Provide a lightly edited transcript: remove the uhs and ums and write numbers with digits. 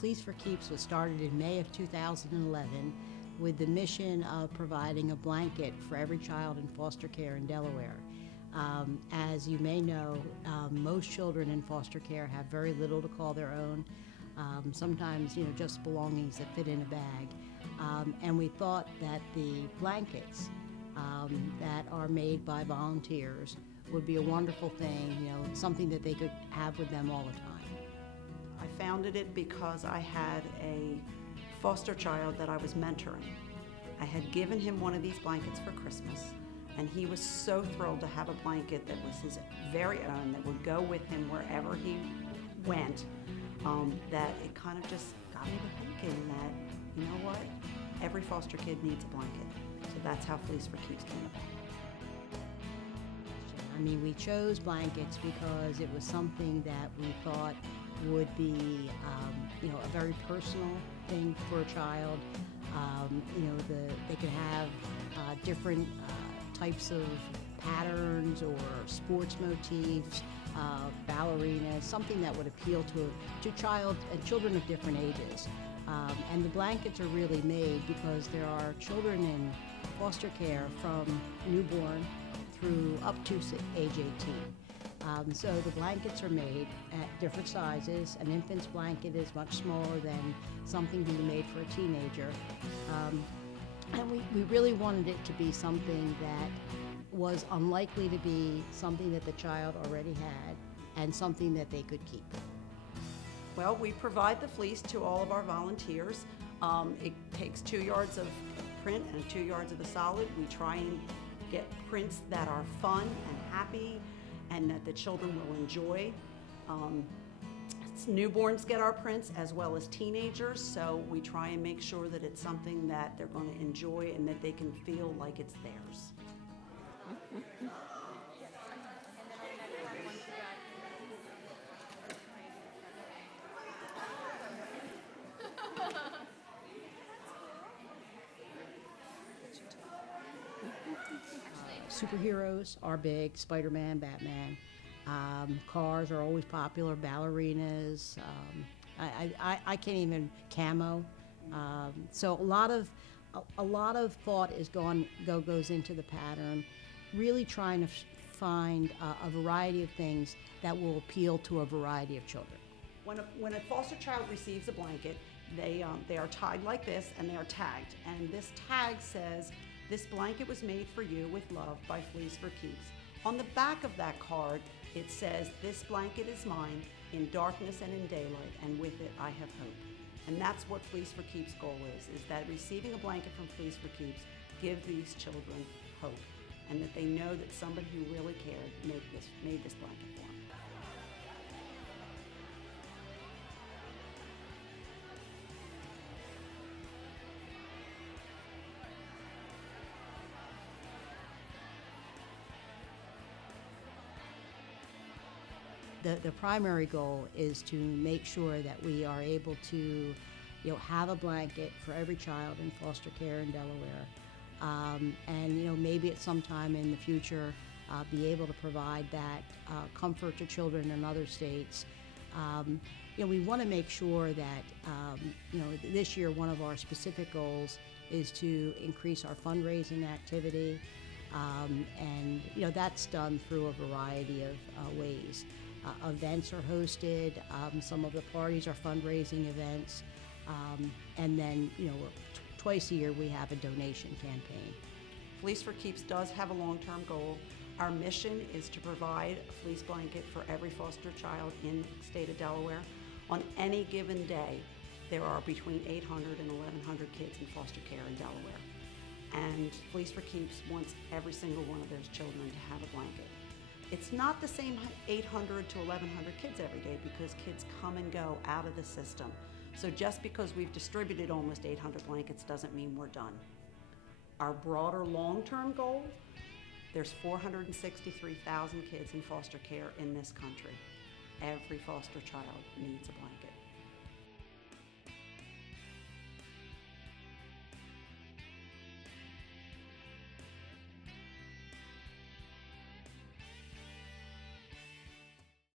Fleece for Keeps was started in May of 2011 with the mission of providing a blanket for every child in foster care in Delaware. As you may know, most children in foster care have very little to call their own. Sometimes, just belongings that fit in a bag. And we thought that the blankets that are made by volunteers would be a wonderful thing, something that they could have with them all the time. I founded it because I had a foster child that I was mentoring. I had given him one of these blankets for Christmas, and he was so thrilled to have a blanket that was his very own, that would go with him wherever he went, that it kind of just got me to thinking that, you know what, every foster kid needs a blanket. So that's how Fleece for Keeps came about. We chose blankets because it was something that we thought would be, a very personal thing for a child. They could have different types of patterns or sports motifs, ballerinas, something that would appeal to children of different ages. And the blankets are really made because there are children in foster care from newborn through up to age 18. So the blankets are made at different sizes. An infant's blanket is much smaller than something being made for a teenager. And we really wanted it to be something that was unlikely to be something that the child already had and something that they could keep. Well, we provide the fleece to all of our volunteers. It takes 2 yards of print and 2 yards of a solid. We try and get prints that are fun and happy and that the children will enjoy. Newborns get our prints as well as teenagers, so we try and make sure that it's something that they're going to enjoy and that they can feel like it's theirs. Superheroes are big, Spider-Man, Batman. Cars are always popular, ballerinas. I can't even camo. So a lot of thought goes into the pattern, really trying to find a variety of things that will appeal to a variety of children. When a foster child receives a blanket, they are tied like this and they are tagged. And this tag says, "This blanket was made for you with love by Fleece for Keeps." On the back of that card, it says, "This blanket is mine in darkness and in daylight, and with it I have hope." And that's what Fleece for Keeps' goal is that receiving a blanket from Fleece for Keeps give these children hope, and that they know that somebody who really cared made this blanket for them. The primary goal is to make sure that we are able to have a blanket for every child in foster care in Delaware. And maybe at some time in the future be able to provide that comfort to children in other states. We want to make sure that this year one of our specific goals is to increase our fundraising activity. And that's done through a variety of ways. Events are hosted, some of the parties are fundraising events, and then twice a year we have a donation campaign. Fleece for Keeps does have a long-term goal. Our mission is to provide a fleece blanket for every foster child in the state of Delaware. On any given day, there are between 800 and 1,100 kids in foster care in Delaware. And Fleece for Keeps wants every single one of those children to have a blanket. It's not the same 800 to 1,100 kids every day because kids come and go out of the system. So just because we've distributed almost 800 blankets doesn't mean we're done. Our broader long-term goal, there's 463,000 kids in foster care in this country. Every foster child needs a blanket.